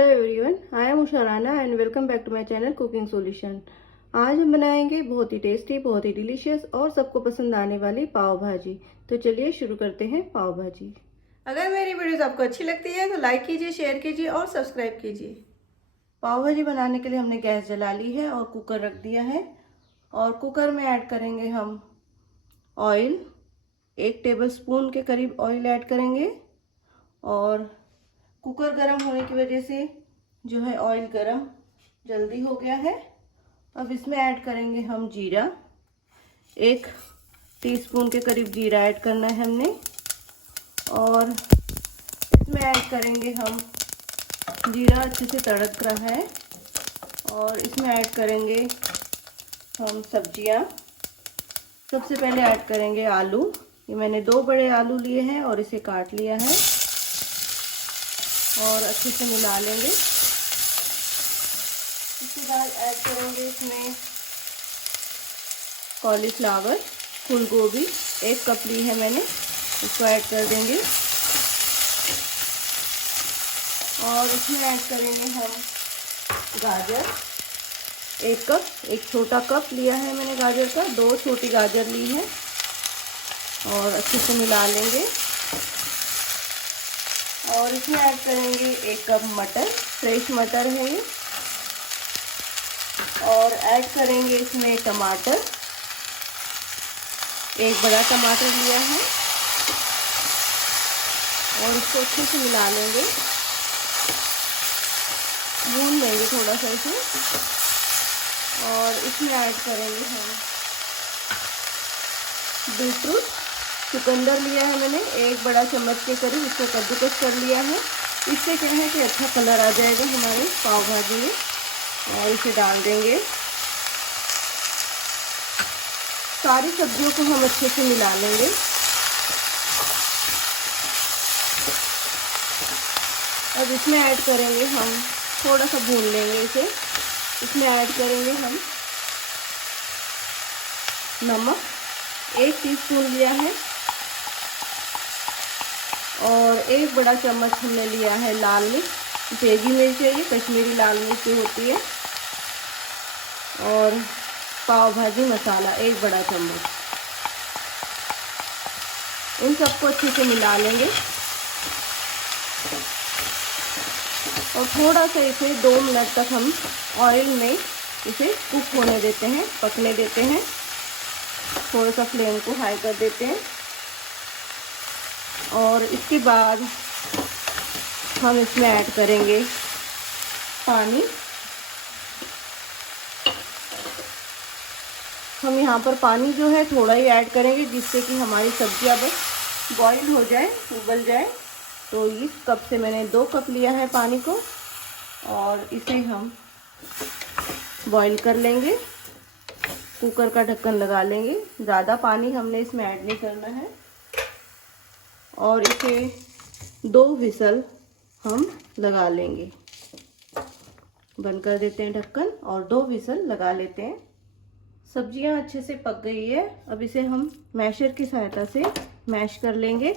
Hello everyone, I am Usha Rana and welcome back to my channel cooking solution. आज हम बनाएंगे बहुत ही टेस्टी, बहुत ही डिलीशियस और सबको पसंद आने वाली पाव भाजी। तो चलिए शुरू करते हैं पाव भाजी। अगर मेरी वीडियोस आपको अच्छी लगती है तो लाइक कीजिए, शेयर कीजिए और सब्सक्राइब कीजिए। पाव भाजी बनाने के लिए हमने गैस जला ली है और कुकर रख दिया है। और कुकर में ऐड करेंगे हम ऑयल, 1 टेबलस्पून के करीब ऑयल ऐड करेंगे। और कुकर गर्म होने की वजह से जो है ऑयल गर्म जल्दी हो गया है। अब इसमें ऐड करेंगे हम जीरा, 1 टीस्पून के करीब जीरा ऐड करना है हमने। और इसमें ऐड करेंगे हम, जीरा अच्छे से तड़क रहा है और इसमें ऐड करेंगे हम सब्जियां। सबसे पहले ऐड करेंगे आलू। ये मैंने 2 बड़े आलू लिए हैं और इसे काट लिया है और अच्छे से मिला लेंगे। इसके बाद ऐड करेंगे इसमें कॉलीफ्लावर, फूल गोभी, 1 कप ली है मैंने, इसको ऐड कर देंगे। और इसमें ऐड करेंगे हम गाजर, 1 कप, एक छोटा कप लिया है मैंने गाजर का, 2 छोटी गाजर ली है और अच्छे से मिला लेंगे। और इसमें ऐड करेंगे 1 कप मटर, फ्रेश मटर है ये। और ऐड करेंगे इसमें टमाटर, 1 बड़ा टमाटर लिया है और इसको अच्छे से मिला लेंगे, भून लेंगे थोड़ा सा इसे। और इसमें ऐड करेंगे हम बीटरूट, चुकंदर लिया है मैंने, 1 बड़ा चम्मच के करीब, इसको कद्दूकस कर लिया है। इससे क्या है कि अच्छा कलर आ जाएगा हमारे पाव भाजी में। और इसे डाल देंगे। सारी सब्जियों को हम अच्छे से मिला लेंगे। अब इसमें ऐड करेंगे हम, थोड़ा सा भून लेंगे इसे। इसमें ऐड करेंगे हम नमक, 1 टीस्पून लिया है। और 1 बड़ा चम्मच हमने लिया है लाल मिर्च, तेजी मिर्च है ये, कश्मीरी लाल मिर्च जो होती है। और पाव भाजी मसाला 1 बड़ा चम्मच। इन सबको अच्छे से मिला लेंगे और थोड़ा सा इसे 2 मिनट तक हम ऑयल में इसे कुक होने देते हैं, पकने देते हैं। थोड़ा सा फ्लेम को हाई कर देते हैं। और इसके बाद हम इसमें ऐड करेंगे पानी। हम यहाँ पर पानी जो है थोड़ा ही ऐड करेंगे, जिससे कि हमारी सब्जियाँ बस बॉईल हो जाए, उबल जाए। तो इस कप से मैंने 2 कप लिया है पानी को और इसे हम बॉईल कर लेंगे। कुकर का ढक्कन लगा लेंगे। ज़्यादा पानी हमने इसमें ऐड नहीं करना है। और इसे 2 विसल हम लगा लेंगे। बंद कर देते हैं ढक्कन और 2 विसल लगा लेते हैं। सब्जियां अच्छे से पक गई है। अब इसे हम मैशर की सहायता से मैश कर लेंगे।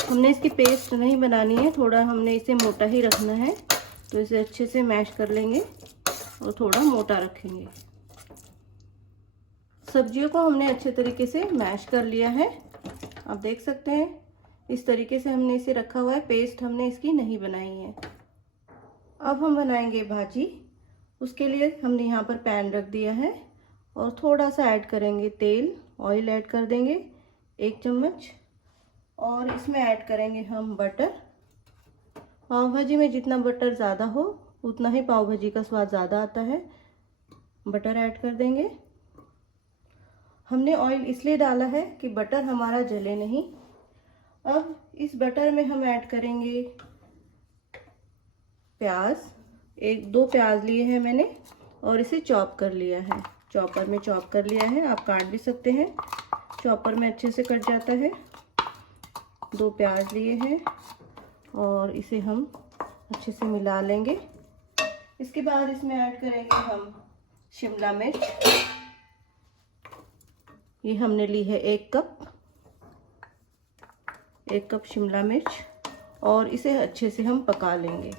हमने इसकी पेस्ट नहीं बनानी है, थोड़ा हमने इसे मोटा ही रखना है। तो इसे अच्छे से मैश कर लेंगे और थोड़ा मोटा रखेंगे। सब्जियों को हमने अच्छे तरीके से मैश कर लिया है। आप देख सकते हैं इस तरीके से हमने इसे रखा हुआ है, पेस्ट हमने इसकी नहीं बनाई है। अब हम बनाएंगे भाजी। उसके लिए हमने यहाँ पर पैन रख दिया है और थोड़ा सा ऐड करेंगे तेल, ऑयल ऐड कर देंगे 1 चम्मच। और इसमें ऐड करेंगे हम बटर। पाव भाजी में जितना बटर ज़्यादा हो उतना ही पाव भाजी का स्वाद ज़्यादा आता है। बटर ऐड कर देंगे। हमने ऑयल इसलिए डाला है कि बटर हमारा जले नहीं। अब इस बटर में हम ऐड करेंगे प्याज, 1-2 प्याज लिए हैं मैंने और इसे चॉप कर लिया है, चॉपर में चॉप कर लिया है। आप काट भी सकते हैं, चॉपर में अच्छे से कट जाता है। 2 प्याज लिए हैं और इसे हम अच्छे से मिला लेंगे। इसके बाद इसमें ऐड करेंगे हम शिमला मिर्च। ये हमने ली है 1 कप, 1 कप शिमला मिर्च और इसे अच्छे से हम पका लेंगे।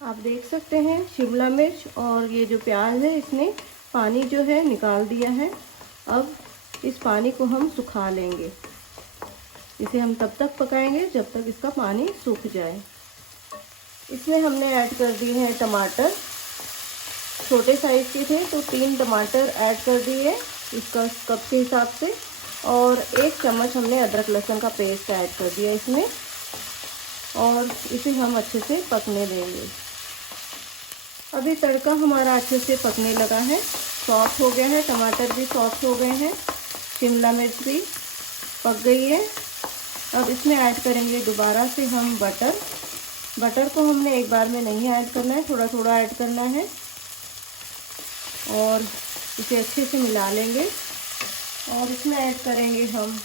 आप देख सकते हैं शिमला मिर्च और ये जो प्याज है इसने पानी जो है निकाल दिया है। अब इस पानी को हम सुखा लेंगे। इसे हम तब तक पकाएंगे जब तक इसका पानी सूख जाए। इसमें हमने ऐड कर दिए हैं टमाटर। छोटे साइज़ के थे तो 3 टमाटर ऐड कर दिए इसका कप के हिसाब से, और 1 चम्मच हमने अदरक लहसुन का पेस्ट ऐड कर दिया इसमें, और इसे हम अच्छे से पकने देंगे। अभी तड़का हमारा अच्छे से पकने लगा है, सॉफ्ट हो गया है, टमाटर भी सॉफ्ट हो गए हैं, शिमला मिर्च भी पक गई है। अब इसमें ऐड करेंगे दोबारा से हम बटर। बटर को हमने एक बार में नहीं ऐड करना है, थोड़ा थोड़ा ऐड करना है, और इसे अच्छे से मिला लेंगे। और इसमें ऐड करेंगे हम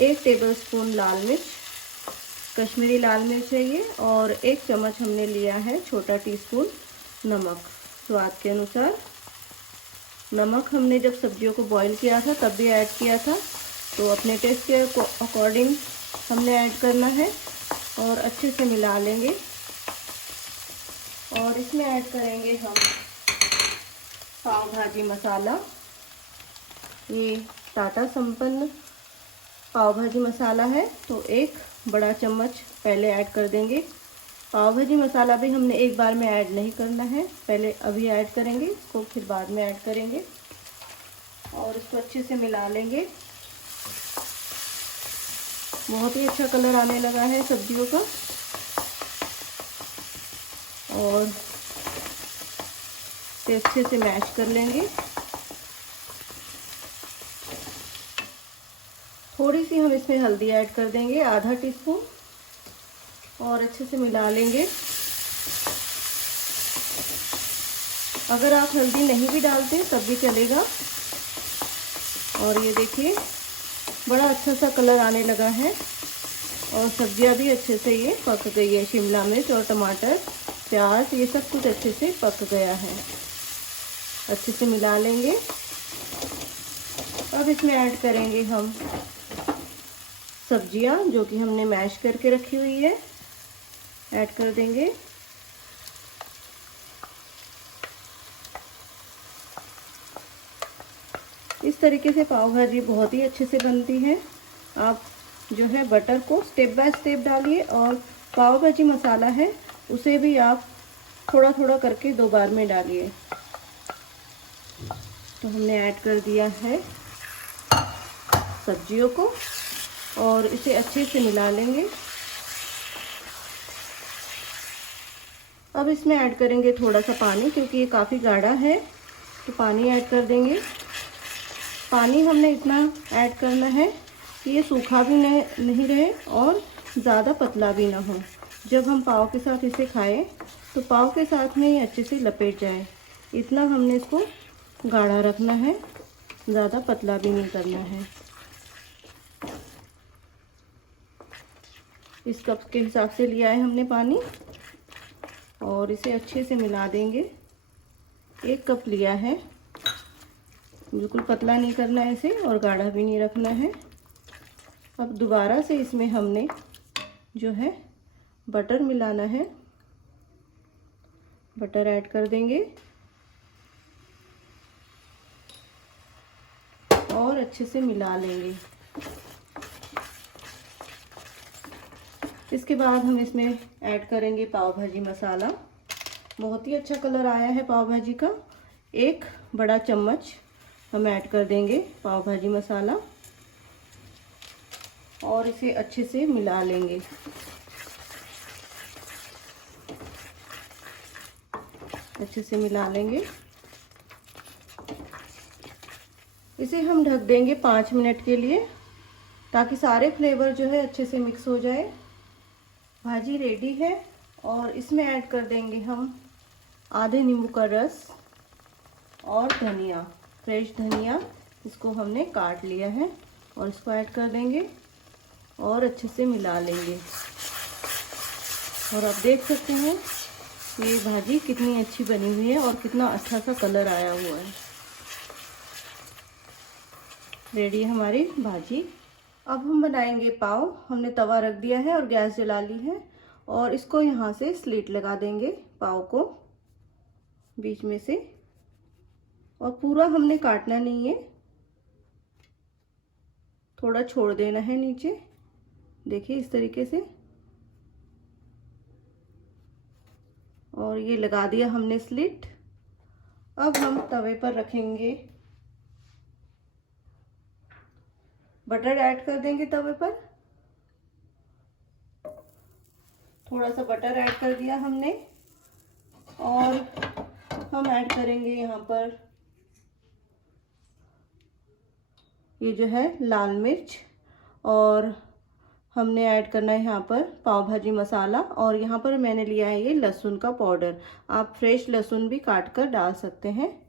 1 टेबलस्पून लाल मिर्च, कश्मीरी लाल मिर्च है ये, और 1 चम्मच हमने लिया है छोटा टीस्पून नमक, स्वाद के अनुसार। नमक हमने जब सब्जियों को बॉईल किया था तब भी ऐड किया था, तो अपने टेस्ट के अकॉर्डिंग हमने ऐड करना है, और अच्छे से मिला लेंगे। और इसमें ऐड करेंगे हम पाव भाजी मसाला। ये टाटा संपन्न पाव भाजी मसाला है, तो 1 बड़ा चम्मच पहले ऐड कर देंगे। पाव भाजी मसाला भी हमने एक बार में ऐड नहीं करना है, पहले अभी ऐड करेंगे इसको, फिर बाद में ऐड करेंगे, और इसको अच्छे से मिला लेंगे। बहुत ही अच्छा कलर आने लगा है सब्जियों का, और इसे अच्छे से मैश कर लेंगे। थोड़ी सी हम इसमें हल्दी ऐड कर देंगे, आधा टीस्पून, और अच्छे से मिला लेंगे। अगर आप हल्दी नहीं भी डालते तब भी चलेगा। और ये देखिए बड़ा अच्छा सा कलर आने लगा है, और सब्जियां भी अच्छे से ये पक गई है। शिमला मिर्च और टमाटर, प्याज, ये सब कुछ अच्छे से पक गया है। अच्छे से मिला लेंगे। अब इसमें ऐड करेंगे हम सब्जियां जो कि हमने मैश करके रखी हुई है, ऐड कर देंगे। इस तरीके से पाव भाजी बहुत ही अच्छे से बनती है। आप जो है बटर को स्टेप बाय स्टेप डालिए, और पाव भाजी मसाला है उसे भी आप थोड़ा थोड़ा करके 2 बार में डालिए। तो हमने ऐड कर दिया है सब्जियों को, और इसे अच्छे से मिला लेंगे। अब इसमें ऐड करेंगे थोड़ा सा पानी, क्योंकि ये काफ़ी गाढ़ा है, तो पानी ऐड कर देंगे। पानी हमने इतना ऐड करना है कि ये सूखा भी नहीं रहे और ज़्यादा पतला भी ना हो। जब हम पाव के साथ इसे खाएं तो पाव के साथ में ये अच्छे से लपेट जाए, इतना हमने इसको गाढ़ा रखना है, ज़्यादा पतला भी नहीं करना है। इस कप के हिसाब से लिया है हमने पानी, और इसे अच्छे से मिला देंगे। 1 कप लिया है, बिल्कुल पतला नहीं करना है इसे, और गाढ़ा भी नहीं रखना है। अब दोबारा से इसमें हमने जो है बटर मिलाना है, बटर ऐड कर देंगे, और अच्छे से मिला लेंगे। इसके बाद हम इसमें ऐड करेंगे पाव भाजी मसाला। बहुत ही अच्छा कलर आया है पाव भाजी का। 1 बड़ा चम्मच हम ऐड कर देंगे पाव भाजी मसाला, और इसे अच्छे से मिला लेंगे। अच्छे से मिला लेंगे। इसे हम ढक देंगे 5 मिनट के लिए, ताकि सारे फ्लेवर जो है अच्छे से मिक्स हो जाए। भाजी रेडी है, और इसमें ऐड कर देंगे हम आधे नींबू का रस और धनिया, फ्रेश धनिया, इसको हमने काट लिया है, और इसको ऐड कर देंगे और अच्छे से मिला लेंगे। और आप देख सकते हैं ये भाजी कितनी अच्छी बनी हुई है और कितना अच्छा सा कलर आया हुआ है। रेडी है हमारी भाजी। अब हम बनाएंगे पाव। हमने तवा रख दिया है और गैस जला ली है, और इसको यहाँ से स्लिट लगा देंगे पाव को बीच में से, और पूरा हमने काटना नहीं है, थोड़ा छोड़ देना है नीचे। देखिए इस तरीके से, और ये लगा दिया हमने स्लिट। अब हम तवे पर रखेंगे, बटर ऐड कर देंगे तवे पर। थोड़ा सा बटर ऐड कर दिया हमने, और हम ऐड करेंगे यहाँ पर ये जो है लाल मिर्च, और हमने ऐड करना है यहाँ पर पाव भाजी मसाला, और यहाँ पर मैंने लिया है ये लहसुन का पाउडर। आप फ्रेश लहसुन भी काट कर डाल सकते हैं।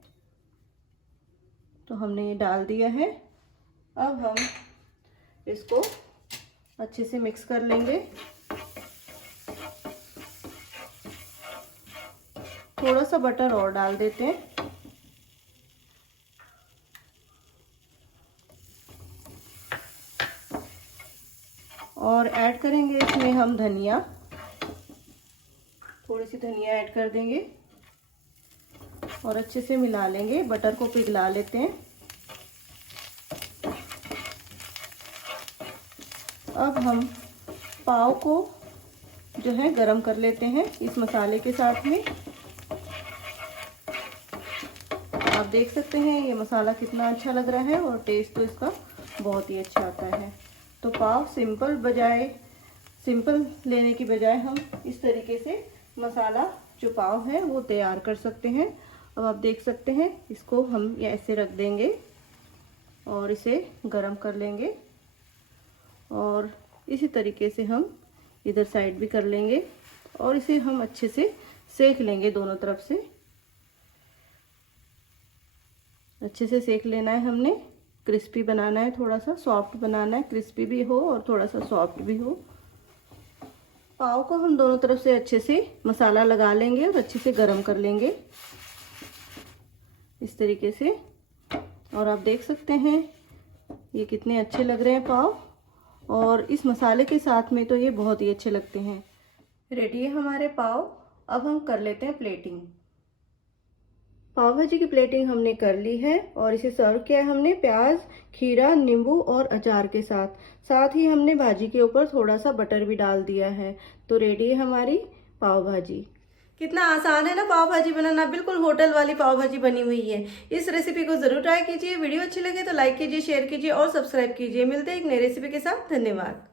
तो हमने ये डाल दिया है। अब हम इसको अच्छे से मिक्स कर लेंगे। थोड़ा सा बटर और डाल देते हैं। और ऐड करेंगे इसमें हम धनिया, थोड़ी सी धनिया ऐड कर देंगे और अच्छे से मिला लेंगे। बटर को पिघला लेते हैं। अब हम पाव को जो है गरम कर लेते हैं इस मसाले के साथ में। आप देख सकते हैं ये मसाला कितना अच्छा लग रहा है, और टेस्ट तो इसका बहुत ही अच्छा आता है। तो पाव सिंपल लेने की बजाय हम इस तरीके से मसाला जो पाव है वो तैयार कर सकते हैं। अब आप देख सकते हैं इसको हम ऐसे रख देंगे और इसे गरम कर लेंगे, और इसी तरीके से हम इधर साइड भी कर लेंगे, और इसे हम अच्छे से सेक लेंगे। दोनों तरफ से अच्छे से सेक लेना है हमने। क्रिस्पी बनाना है, थोड़ा सा सॉफ्ट बनाना है, क्रिस्पी भी हो और थोड़ा सा सॉफ्ट भी हो। पाव को हम दोनों तरफ से अच्छे से मसाला लगा लेंगे और अच्छे से गरम कर लेंगे इस तरीके से। और आप देख सकते हैं ये कितने अच्छे लग रहे हैं पाव, और इस मसाले के साथ में तो ये बहुत ही अच्छे लगते हैं। रेडी है हमारे पाव। अब हम कर लेते हैं प्लेटिंग। पाव भाजी की प्लेटिंग हमने कर ली है, और इसे सर्व किया है हमने प्याज, खीरा, नींबू और अचार के साथ। साथ ही हमने भाजी के ऊपर थोड़ा सा बटर भी डाल दिया है। तो रेडी है हमारी पाव भाजी। कितना आसान है ना पाव भाजी बनाना, बिल्कुल होटल वाली पाव भाजी बनी हुई है। इस रेसिपी को जरूर ट्राई कीजिए। वीडियो अच्छी लगे तो लाइक कीजिए, शेयर कीजिए और सब्सक्राइब कीजिए। मिलते हैं एक नई रेसिपी के साथ। धन्यवाद।